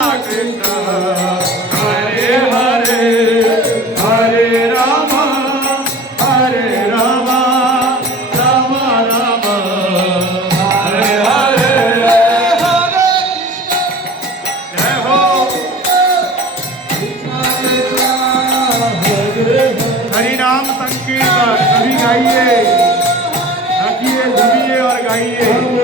Krishna, Hare Hare, Hare Rama, Hare Rama, Rama Rama, Hare Hare, Hare Krishna, Jai Ho, Hari नाम संकीर्तन सभी गाइए, रखिए, घूमिए और गाइए।